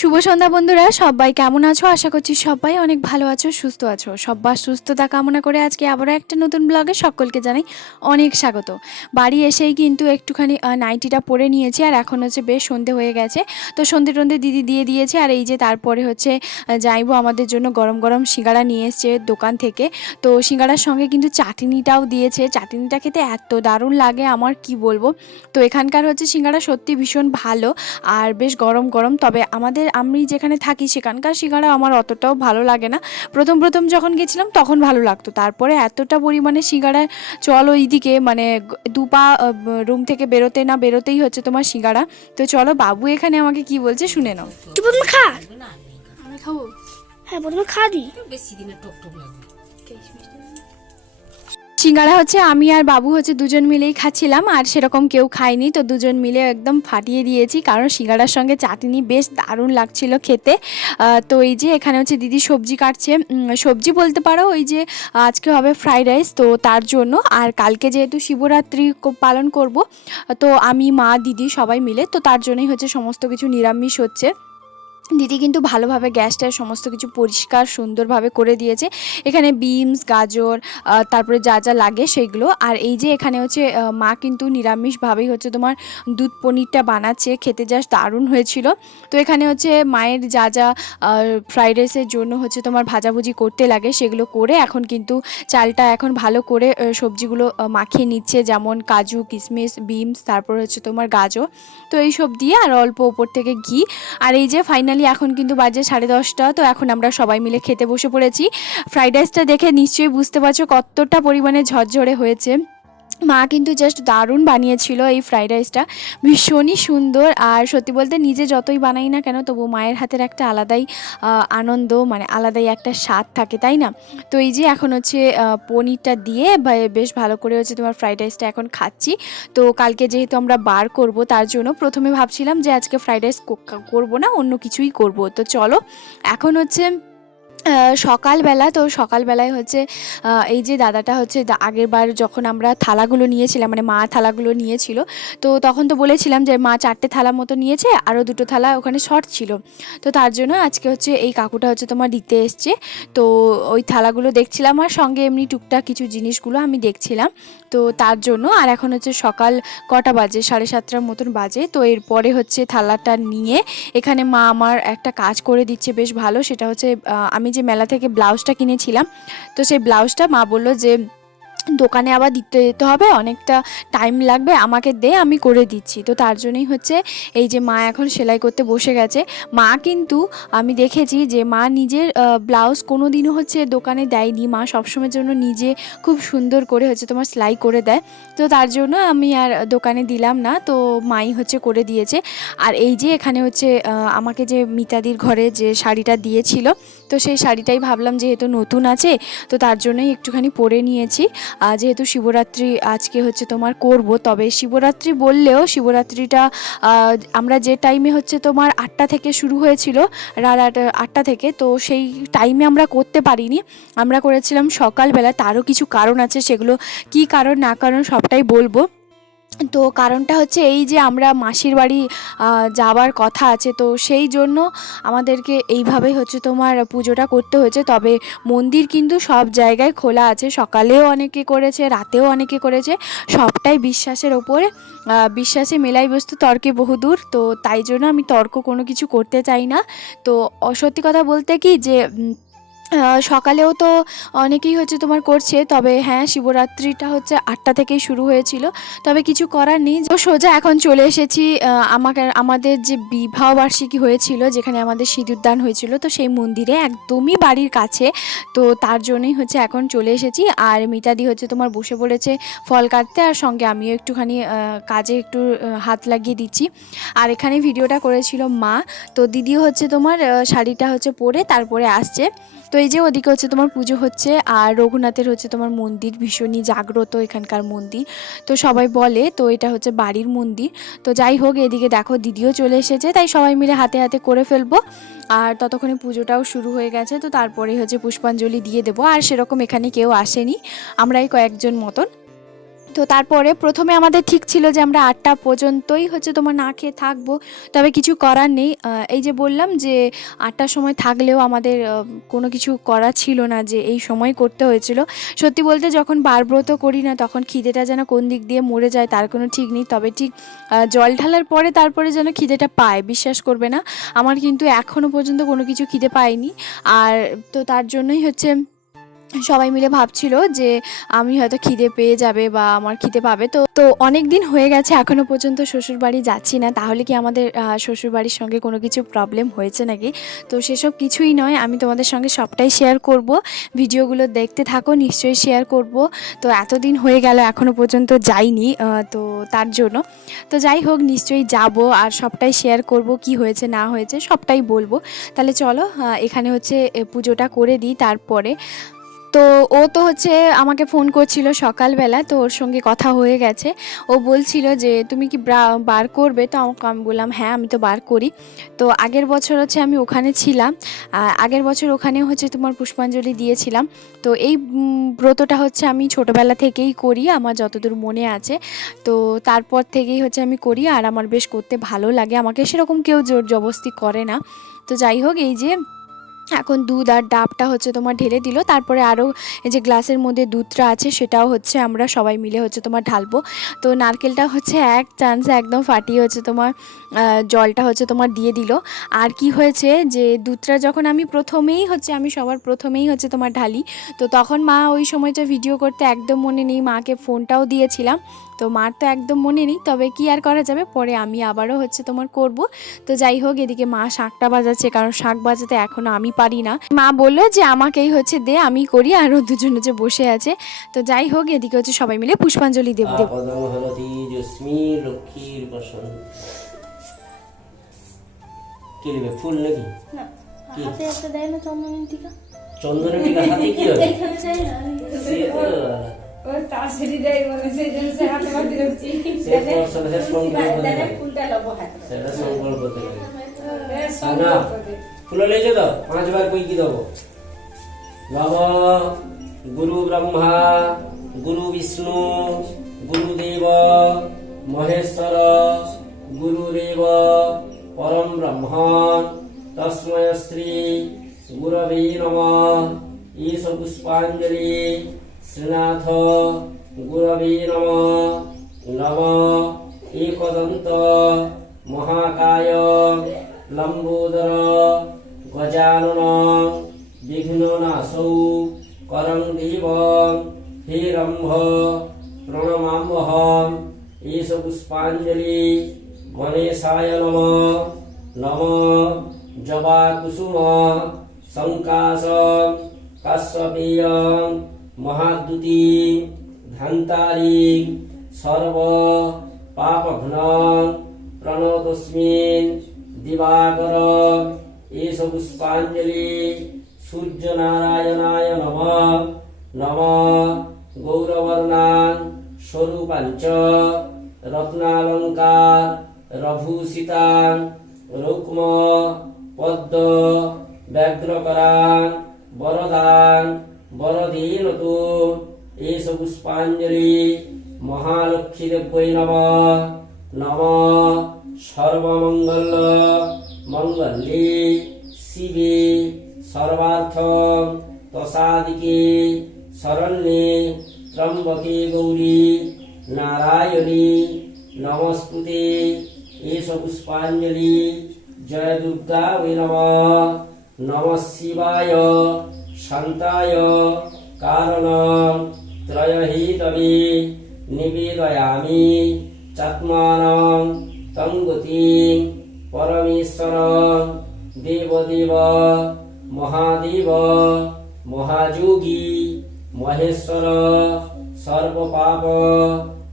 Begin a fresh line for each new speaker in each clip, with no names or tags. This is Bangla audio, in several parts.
শুভ সন্ধ্যা বন্ধুরা, সবাই কেমন আছো? আশা করছি সবাই অনেক ভালো আছো, সুস্থ আছো। সবার সুস্থতা কামনা করে আজকে আবারও একটা নতুন ব্লগে সকলকে জানাই অনেক স্বাগত। বাড়ি এসেই কিন্তু একটুখানি নাইটিটা পরে নিয়েছি, আর এখন হচ্ছে বেশ সন্ধে হয়ে গেছে। তো সন্ধে টন্ধে দিদি দিয়ে দিয়েছে, আর এই যে তারপরে হচ্ছে যাইবো আমাদের জন্য গরম গরম সিঙ্গারা নিয়ে এসছে দোকান থেকে। তো সিঙ্গারার সঙ্গে কিন্তু চাটনিটাও দিয়েছে। চাটনিটা খেতে এত দারুণ লাগে, আমার কি বলব? তো এখানকার হচ্ছে সিঙ্গারা সত্যি ভীষণ ভালো, আর বেশ গরম গরম। তবে আমাদের আমি যেখানে থাকি সেখানকার সিঙ্গারা আমার অতটাও ভালো লাগে না। প্রথম প্রথম যখন গেছিলাম তখন ভালো লাগতো। তারপরে এতটা পরিমাণে সিঙ্গারা চলো ওইদিকে মানে দুপা দু পা রুম থেকে বেরোতে না বেরোতেই হচ্ছে তোমার সিঙ্গারা তো চলো বাবু এখানে আমাকে কি বলছে শুনে নাও।
প্রথমে খা।
আমি খাব।
হ্যাঁ প্রথমে খা দিই
বেশি দিনে টক টক লাগবে
সিঙ্গারা হচ্ছে, আমি আর বাবু হচ্ছে দুজন মিলেই খাচ্ছিলাম, আর সেরকম কেউ খায়নি। তো দুজন মিলে একদম ফাটিয়ে দিয়েছি, কারণ সিঙ্গারার সঙ্গে চাটনি বেশ দারুণ লাগছিল খেতে। তো এই যে এখানে হচ্ছে দিদি সবজি কাটছে। সবজি বলতে পারো, ওই যে আজকে হবে ফ্রাইড রাইস, তো তার জন্য। আর কালকে যেহেতু শিবরাত্রি পালন করব, তো আমি, মা, দিদি সবাই মিলে, তো তার জন্যই হচ্ছে সমস্ত কিছু নিরামিষ হচ্ছে। দিদি কিন্তু ভালোভাবে গ্যাসটা সমস্ত কিছু পরিষ্কার, সুন্দরভাবে করে দিয়েছে। এখানে বিনস, গাজর তারপরে যা যা লাগে সেগুলো আর এই যে এখানে হচ্ছে মা কিন্তু নিরামিষভাবেই হচ্ছে তোমার দুধ পনিরটা বানাচ্ছে। খেতে জাস্ট দারুণ হয়েছিল। তো এখানে হচ্ছে মায়ের যা যা ফ্রাইড রাইসের জন্য হচ্ছে তোমার ভাজাভুজি করতে লাগে সেগুলো করে এখন কিন্তু চালটা এখন ভালো করে সবজিগুলো মাখিয়ে নিচ্ছে। যেমন কাজু কিশমিশ বিনস, তারপর হচ্ছে তোমার গাজর। তো এই সব দিয়ে আর অল্প ওপর থেকে ঘি। আর এই যে ফাইনালি এখন কিন্তু বাজে সাড়ে দশটা, তো এখন আমরা সবাই মিলে খেতে বসে পড়েছি। ফ্রাইড রাইসটা দেখে নিশ্চয়ই বুঝতে পারছ কতটা পরিমাণে ঝরঝরে হয়েছে। মা কিন্তু জাস্ট দারুণ বানিয়েছিল এই ফ্রাইড রাইসটা ভীষণই সুন্দর আর সত্যি বলতে নিজে যতই বানাই না কেন তবু মায়ের হাতের একটা আলাদাই আনন্দ মানে আলাদাই একটা স্বাদ থাকে, তাই না? তো এই যে এখন হচ্ছে পনিরটা দিয়ে বেশ ভালো করে হচ্ছে তোমার ফ্রাইড রাইসটা এখন খাচ্ছি। তো কালকে যেহেতু আমরা বার করব, তার জন্য প্রথমে ভাবছিলাম যে আজকে ফ্রাইড রাইস করব না, অন্য কিছুই করব। তো চলো, এখন হচ্ছে সকালবেলা তো সকালবেলায় হচ্ছে এই যে দাদাটা হচ্ছে দা- আগের বার যখন আমরা থালাগুলো নিয়েছিলাম মানে মা থালাগুলো নিয়েছিল তো তখন তো বলেছিলাম যে মা চারটে থালা মতো নিয়েছে আরও দুটো থালা ওখানে শর্ট ছিল। তো তার জন্য আজকে হচ্ছে এই কাকুটা হচ্ছে তোমার দিতে এসছে। তো ওই থালাগুলো দেখছিলাম আর সঙ্গে এমনি টুকটাক কিছু জিনিসগুলো আমি দেখছিলাম। তো তার জন্য আর এখন হচ্ছে সকাল কটা বাজে? সাড়ে সাতটার মতন বাজে। তো এরপরে হচ্ছে থালাটা নিয়ে এখানে মা আমার একটা কাজ করে দিচ্ছে বেশ ভালো সেটা হচ্ছে আহ, আমি যে মেলা থেকে ব্লাউজটা কিনেছিলাম তো সেই ব্লাউজটা মা বলল যে দোকানে আবার দিতে যেতে হবে, অনেকটা টাইম লাগবে, আমাকে দে, আমি করে দিচ্ছি। তো তার জন্যই হচ্ছে এই যে মা এখন সেলাই করতে বসে গেছে। মা কিন্তু, আমি দেখেছি যে মা নিজের ব্লাউজ কোনো দিনও হচ্ছে দোকানে দেয়নি। মা সবসময়ের জন্য নিজে খুব সুন্দর করে হচ্ছে তোমার সেলাই করে দেয়। তো তার জন্য আমি আর দোকানে দিলাম না, তো মাই হচ্ছে করে দিয়েছে। আর এই যে এখানে হচ্ছে আমাকে যে মিতাদির ঘরে যে শাড়িটা দিয়েছিল, তো সেই শাড়িটাই ভাবলাম যেহেতু নতুন আছে, তো তার জন্যই একটুখানি পরে নিয়েছি। যেহেতু শিবরাত্রি আজকে হচ্ছে তোমার করব, তবে শিবরাত্রি বললেও শিবরাত্রিটা আমরা যে টাইমে হচ্ছে তোমার আটটা থেকে শুরু হয়েছিল, রাত আট- আটটা থেকে, তো সেই টাইমে আমরা করতে পারিনি। আমরা করেছিলাম সকালবেলা, তারও কিছু কারণ আছে, সেগুলো কি কারণ না কারণ সবটাই বলব। তো কারণটা হচ্ছে এই যে আমরা মাসির বাড়ি যাওয়ার কথা আছে, তো সেই জন্য আমাদেরকে এইভাবে হচ্ছে তোমার পুজোটা করতে হয়েছে। তবে মন্দির কিন্তু সব জায়গায় খোলা আছে, সকালেও অনেকে করেছে, রাতেও অনেকে করেছে। সবটাই বিশ্বাসের ওপরে বিশ্বাসে মেলাই বস্তু, তর্কে বহুদূর তো তাই জন্য আমি তর্ক কোনো কিছু করতে চাই না। তো সত্যি কথা বলতে কি যে সকালেও তো অনেকেই হচ্ছে তোমার করছে, তবে হ্যাঁ শিবরাত্রিটা হচ্ছে আটটা থেকেই শুরু হয়েছিল। তবে কিছু করার নেই। তো সোজা এখন চলে এসেছি আমাকে, আমাদের যে বিবাহ বার্ষিকী হয়েছিল, যেখানে আমাদের সিঁদুরদান হয়েছিল, তো সেই মন্দিরে একদমই বাড়ির কাছে। তো তার জন্যই হচ্ছে এখন চলে এসেছি। আর মিতাদি হচ্ছে তোমার বসে পড়েছে ফল কাটতে, আর সঙ্গে আমিও একটুখানি কাজে একটু হাত লাগিয়ে দিচ্ছি। আর এখানে ভিডিওটা করেছিল মা। তো দিদিও হচ্ছে তোমার শাড়িটা হচ্ছে পরে তারপরে আসছে। তো এই যে ওদিকে হচ্ছে তোমার পুজো হচ্ছে আর রঘুনাথের হচ্ছে তোমার মন্দির ভীষণই জাগ্রত এখানকার মন্দির। তো সবাই বলে, তো এটা হচ্ছে বাড়ির মন্দির। তো যাই হোক, এদিকে দেখো দিদিও চলে এসেছে, তাই সবাই মিলে হাতে হাতে করে ফেলব। আর ততক্ষণে পুজোটাও শুরু হয়ে গেছে, তো তারপরে হচ্ছে পুষ্পাঞ্জলি দিয়ে দেবো। আর সেরকম এখানে কেউ আসেনি, আমরাই কয়েকজন মতন। তো তারপরে প্রথমে আমাদের ঠিক ছিল যে আমরা আটটা পর্যন্তই হচ্ছে তোমার না খেয়ে থাকব। তবে কিছু করার নেই। এই যে বললাম যে আটটার সময় থাকলেও আমাদের কোনো কিছু করা ছিল না যে এই সময় করতে হয়েছিল। সত্যি বলতে যখন বারব্রত করি না, তখন খিদেটা যেন কোন দিক দিয়ে মরে যায় তার কোনো ঠিক নেই। তবে ঠিক জল ঢালার পরে তারপরে যেন খিদেটা পায়, বিশ্বাস করবে না। আমার কিন্তু এখনও পর্যন্ত কোনো কিছু খিদে পাইনি আর তো তার জন্যই হচ্ছে সবাই মিলে ভাবছিল যে আমি হয়তো খিদে পেয়ে যাবে বা আমার খিদে পাবে। তো তো অনেক দিন হয়ে গেছে, এখনও পর্যন্ত শ্বশুর বাড়ি যাচ্ছি না। তাহলে কি আমাদের শ্বশুর বাড়ির সঙ্গে কোনো কিছু প্রবলেম হয়েছে নাকি? তো সেসব কিছুই নয়, আমি তোমাদের সঙ্গে সবটাই শেয়ার করব। ভিডিওগুলো দেখতে থাকো, নিশ্চয়ই শেয়ার করব। তো এতদিন হয়ে গেল, এখনও পর্যন্ত যাইনি তো তার জন্য। তো যাই হোক, নিশ্চয়ই যাব আর সবটাই শেয়ার করব, কি হয়েছে, না হয়েছে, সবটাই বলব। তাহলে চলো এখানে হচ্ছে পুজোটা করে দিই, তারপরে তো ও তো হচ্ছে আমাকে ফোন করছিল সকালবেলা, তো ওর সঙ্গে কথা হয়ে গেছে। ও বলছিল যে, তুমি কি ব্রা- করবে? তো আমাকে, আমি বললাম হ্যাঁ আমি তো বার করি। তো আগের বছর হচ্ছে আমি ওখানে ছিলাম। আগের বছর ওখানে হচ্ছে তোমার পুষ্পাঞ্জলি দিয়েছিলাম। তো এই ব্রতটা হচ্ছে আমি ছোটোবেলা থেকেই করি, আমার যতদূর মনে আছে। তো তারপর থেকেই হচ্ছে আমি করি, আর আমার বেশ করতে ভালো লাগে। আমাকে সেরকম কেউ জোর জবস্তি করে না। তো যাই হোক, এই যে এখন দুধ আর ডাবটা হচ্ছে তোমার ঢেলে দিল। তারপরে আরও যে গ্লাসের মধ্যে দুধটা আছে, সেটাও হচ্ছে আমরা সবাই মিলে হচ্ছে তোমার ঢালবো। তো নারকেলটা হচ্ছে এক চান্সে একদম ফাটিয়ে হচ্ছে তোমার জলটা হচ্ছে তোমার দিয়ে দিল। আর কি হয়েছে যে দুধটা যখন আমি প্রথমেই হচ্ছে, আমি সবার প্রথমেই হচ্ছে তোমার ঢালি, তো তখন মা ওই সময়টা ভিডিও করতে একদম মনে নেই। মাকে ফোনটাও দিয়েছিলাম। তো মার তো একদম মনে নেই তবে কি আর করা যাবে? পরে আমি আবারও হচ্ছে তোমার করব। তো যাই হোক এদিকে মা শাকটা বাজাচ্ছে কারণ শাক বাজাতে এখনও আমি পারি না। মা বলল যে আমাকেই হচ্ছে দে আমি করি। আর ও দুজনে যে বসে আছে। তো যাই হোক এদিকে হচ্ছে সবাই মিলে পুষ্পাঞ্জলি দেব দেব।
কি নেবে ফুল নাকি?
না হাতে একটা দেয় না চন্দনের টিকা।
চন্দনের টিকা হাতে কি হবে?
চাই না।
ফুল লেগে তো পাঁচবার কই কি দেবো। নব গুরু ব্রহ্মা গুরু বিষ্ণু গুরুদেব মহেশ্বর গুরুদেব পরম ব্রহ্ম তস্ময় শ্রী গুরবে নম। ঈশ পুষ্পাঞ্জলি। শ্রীনাথ গুরবে নম নম একদন্ত মহাকায়, লম্বোদর, গজানন, বিঘ্ননাশৌ করং দেব হিরম্ভ প্রণমাম্যহম ঈশ পুষ্পাঞ্জলি, গণেশায় নম নম, জবা কুসুম, শঙ্কাশ মহাদ্যুতি ধান্তারি সর্ব পাপঘ্ন প্রণতস্মিন দিবাকর। এষ পুষ্পাঞ্জলি সূর্যনারায়ণায় নম। নম গৌরবর্ণান স্বরূপাঞ্চ। রত্নালঙ্কার রভূষিতান রৌক্ম পদ্ম, ব্যগ্রকরান, বরদান বরদীনতু এষ পুষ্পাঞ্জলি মহালক্ষ্মী দেব্যৈ নম নম। সর্বমঙ্গল মঙ্গলে শিবে সর্বার্থ, তসাদিকে শরণ্যে ত্রম্বকে গৌরী, নারায়ণী নমস্তুতে। এষ পুষ্পাঞ্জলি জয় দুর্গা ওই নম। নম শিবায় শান্তায় কারণ ত্রয়হিতবে নিবেদয়ামি চাত্মানং তঙ্গতি পরমেশ্বর দেবদেব মহাদেব মহাযোগী মহেশ্বর সর্বপাপ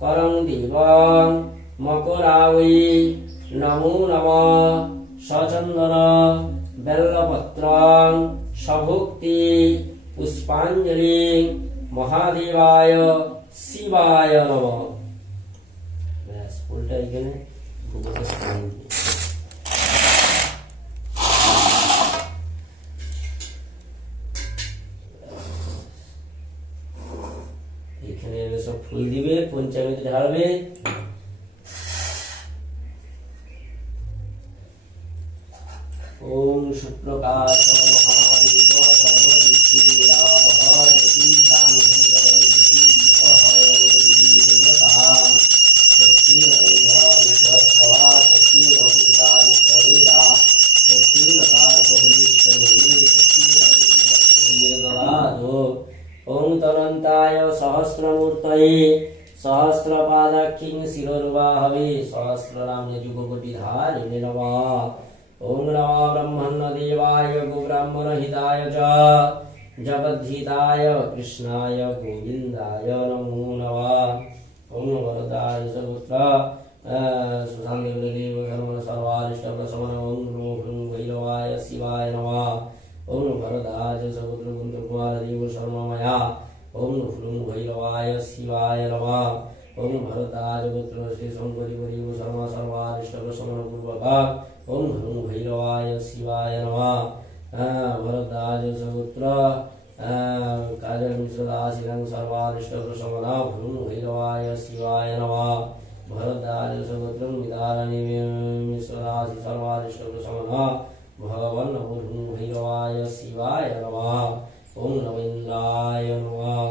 করং দেব মকরাবৈ নমো নম সচন্দন বেল্লপত্র সভুক্তি পুষ্পাঞ্জলি মহাদেবায় শিবায় নম ব্যাস ফুলটা এখানে ভূগোলের স্থান দিয়ে। এখানে এনে সব ফুল ফুল দিবে পঞ্চামৃত ঢালবে ওম শুক্লকাশ শিরোর্বাহবে সহস্রনাম্য যুগপতিধারিণে নমঃ ওম নমো ব্রহ্মণ্যদেবায় গোব্রাহ্মণহিতায় চ জগদ্ধিতায় কৃষ্ণায় গোবিন্দায় নমো নমঃ ওম বরদায় সর্বত্র সুশান্তিদেব ধর্ম সর্বারিষ্টপ্রশমন ওম নমো ভৃং ভৈরবায় শিবায় নমঃ ওম ভরদায় সর্বত্র কুন্তকুমার দেব শর্মময়া ওম ওম ভরদায় পুত্র শ্রী শঙ্করি দেব শর্মা সর্বারিষ্টপ্রশমন পূর্বক ওম ভ্রুং ভৈরবায় শিবায় নমঃ। ভরদায় সপুত্র কাজল মিশ্রদাশিরং সর্বারিষ্টপ্রশমন ভ্রুং ভৈরবায় শিবায় নমঃ। ভরদায় সপুত্রং বিদারণী মিশ্রদাশি সর্বারিষ্টপ্রশমন ভগবন ভ্রুং ভৈরবায় শিবায় নমঃ। ওম নবেন্দ্রায় নমঃ।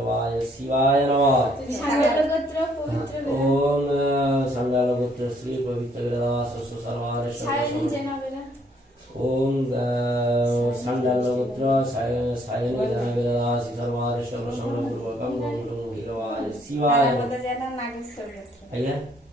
নমঃ
আর সৌম্যদীপ রানা
ওম সমদীপ রাধারাসস্য সর্বারিষ্ট সমুদ্রপূর্বকম ওম ভ্রুং ভৈরবায় শিবায় নমঃ
শান্তিল গোত্র পবিত্র
ওম সঙ্গাল গোত্র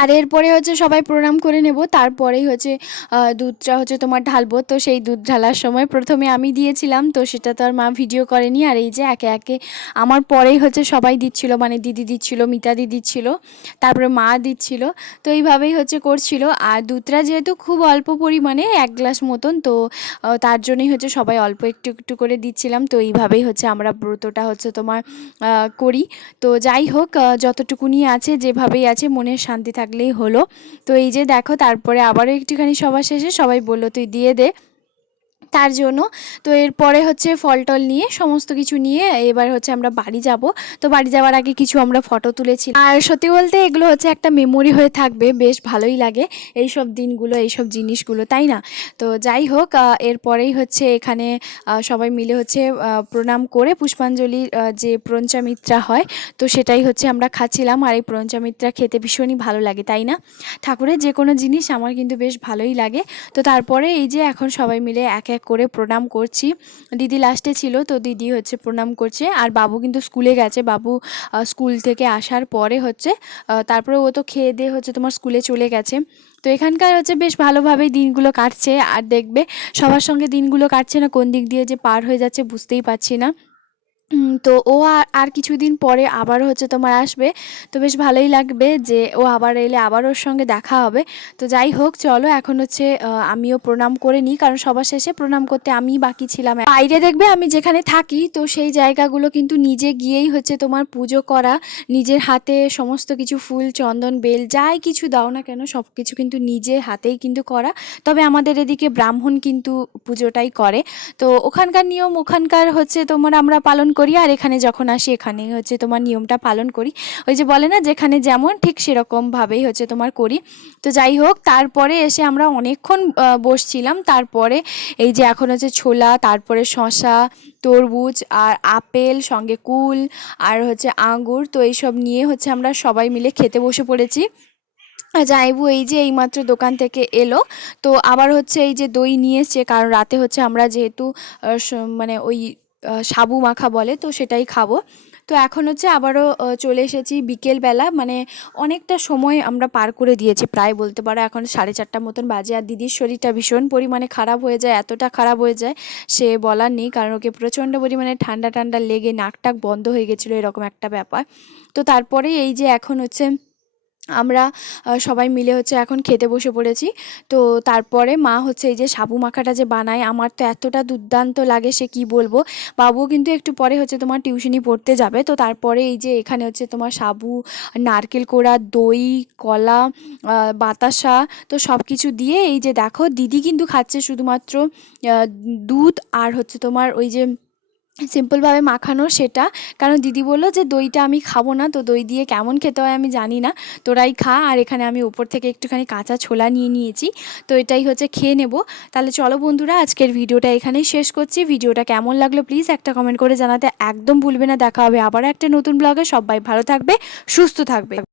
আর এরপরে হচ্ছে সবাই প্রণাম করে নেব। তারপরেই হচ্ছে দুধটা হচ্ছে তোমার ঢালবো। তো সেই দুধ ঢালার সময় প্রথমে আমি দিয়েছিলাম। তো সেটা তো আর মা ভিডিও করেনি। আর এই যে একে একে আমার পরেই হচ্ছে সবাই দিচ্ছিল মানে দিদি দিচ্ছিল মিতাদি দিচ্ছিল, তারপরে মা দিচ্ছিল। তো এইভাবেই হচ্ছে করছিল। আর দুধটা যেহেতু খুব অল্প পরিমাণে, এক গ্লাস মতন, তো তার জন্যই হচ্ছে সবাই অল্প একটু একটু করে দিচ্ছিলাম। তো এইভাবেই হচ্ছে আমরা ব্রতটা হচ্ছে তোমার করি। তো যাই হোক যতটুকুনি আছে, যেভাবেই আছে, মনের শান্তি থাকলেই হলো। তো এই যে দেখো, তারপরে আবারও একটুখানি সবার শেষে সবাই বলল, তুই দিয়ে দে। তার জন্য। তো এরপরে হচ্ছে ফল টল নিয়ে সমস্ত কিছু নিয়ে এবার হচ্ছে আমরা বাড়ি যাব। তো বাড়ি যাওয়ার আগে কিছু আমরা ফটো তুলেছি। আর সত্যি বলতে এগুলো হচ্ছে একটা মেমোরি হয়ে থাকবে বেশ ভালোই লাগে এই সব দিনগুলো এই সব জিনিসগুলো তাই না? তো যাই হোক এরপরেই হচ্ছে এখানে সবাই মিলে হচ্ছে প্রণাম করে পুষ্পাঞ্জলির আহ, যে প্রঞ্চামিত্রা হয় তো সেটাই হচ্ছে আমরা খাচ্ছিলাম। আর এই প্রঞ্চামিত্রা খেতে ভীষণই ভালো লাগে তাই না? ঠাকুরের যে কোনো জিনিস আমার কিন্তু বেশ ভালোই লাগে। তো তারপরে এই যে এখন সবাই মিলে এক এক করে প্রণাম করছি। দিদি লাস্টে ছিল, তো দিদি হচ্ছে প্রণাম করছে। আর বাবু কিন্তু স্কুলে গেছে। বাবু স্কুল থেকে আসার পরে হচ্ছে তারপরে ও তো খেয়ে দিয়ে হচ্ছে তোমার স্কুলে চলে গেছে। তো এখানকার হচ্ছে বেশ ভালোভাবেই দিনগুলো কাটছে। আর দেখবে সবার সঙ্গে দিনগুলো কাটছে না, কোন দিক দিয়ে যে পার হয়ে যাচ্ছে বুঝতেই পারছি না। তো ও আর কিছুদিন পরে আবার হচ্ছে তোমার আসবে। তো বেশ ভালোই লাগবে যে ও আবার এলে আবার ওর সঙ্গে দেখা হবে। তো যাই হোক, চলো এখন হচ্ছে আমিও প্রণাম করে নিই। কারণ সবার শেষে প্রণাম করতে আমিই বাকি ছিলাম। বাইরে দেখবে আমি যেখানে থাকি, তো সেই জায়গাগুলো কিন্তু নিজে গিয়েই হচ্ছে তোমার পুজো করা, নিজের হাতে সমস্ত কিছু ফুল, চন্দন, বেল, যাই কিছু দাও না কেন সব কিছু কিন্তু নিজে হাতেই কিন্তু করা। তবে আমাদের এদিকে ব্রাহ্মণ কিন্তু পুজোটাই করে। তো ওখানকার নিয়ম, ওখানকার হচ্ছে তোমার আমরা পালন করি আর এখানে যখন আসি, এখানে হচ্ছে তোমার নিয়মটা পালন করি। ওই যে বলে না, যেখানে যেমন ঠিক সেরকমভাবেই হচ্ছে তোমার করি। তো যাই হোক, তারপরে এসে আমরা অনেকক্ষণ বসছিলাম। তারপরে এই যে এখন হচ্ছে ছোলা, তারপরে শশা তরমুজ আর আপেল, সঙ্গে কুল আর হচ্ছে আঙ্গুর। তো এইসব নিয়ে হচ্ছে আমরা সবাই মিলে খেতে বসে পড়েছি। যাইবু এই যে এইমাত্র দোকান থেকে এলো। তো আবার হচ্ছে এই যে দই নিয়ে এসছে, কারণ রাতে হচ্ছে আমরা যেহেতু মানে ওই সাবু মাখা বলে, তো সেটাই খাব। তো এখন হচ্ছে আবারও চলে এসেছি বিকেলবেলা মানে অনেকটা সময় আমরা পার করে দিয়েছি, প্রায় বলতে পারো এখন সাড়ে চারটার মতন বাজে, আর দিদির শরীরটা ভীষণ পরিমাণে খারাপ হয়ে যায়, এতটা খারাপ হয়ে যায়, সে বলার নেই, কারণ ওকে প্রচণ্ড পরিমাণে ঠান্ডা ঠান্ডা লেগে নাক টাক বন্ধ হয়ে গেছিল, এরকম একটা ব্যাপার। তো তারপরে এই যে এখন হচ্ছে আমরা সবাই মিলে হচ্ছে এখন খেতে বসে পড়েছি। তো তারপরে মা হচ্ছে এই যে সাবু মাখাটা যে বানায়, আমার তো এতটা দুর্দান্ত লাগে সে কি বলব? বাবু কিন্তু একটু পরে হচ্ছে তোমার টিউশনি পড়তে যাবে। তো তারপরে এই যে এখানে হচ্ছে তোমার সাবু, নারকেল কোড়া, দই, কলা বাতাসা, তো সব কিছু দিয়ে এই যে দেখো, দিদি কিন্তু খাচ্ছে শুধুমাত্র দুধ আর হচ্ছে তোমার ওই যে সিম্পলভাবে মাখানো সেটা। কারণ দিদি বলল যে, দইটা আমি খাব না, তো দই দিয়ে কেমন খেতে হয় আমি জানি না। তোরাই খা, আর এখানে আমি উপর থেকে একটুখানি কাঁচা ছোলা নিয়ে নিয়েছি। তো এটাই হচ্ছে খেয়ে নেব। তাহলে চলো বন্ধুরা, আজকের ভিডিওটা এখানেই শেষ করছি। ভিডিওটা কেমন লাগল প্লিজ একটা কমেন্ট করে জানাতে একদম ভুলবে না। দেখা হবে আবার একটা নতুন ব্লগে। সবাই ভালো থাকবে, সুস্থ থাকবে।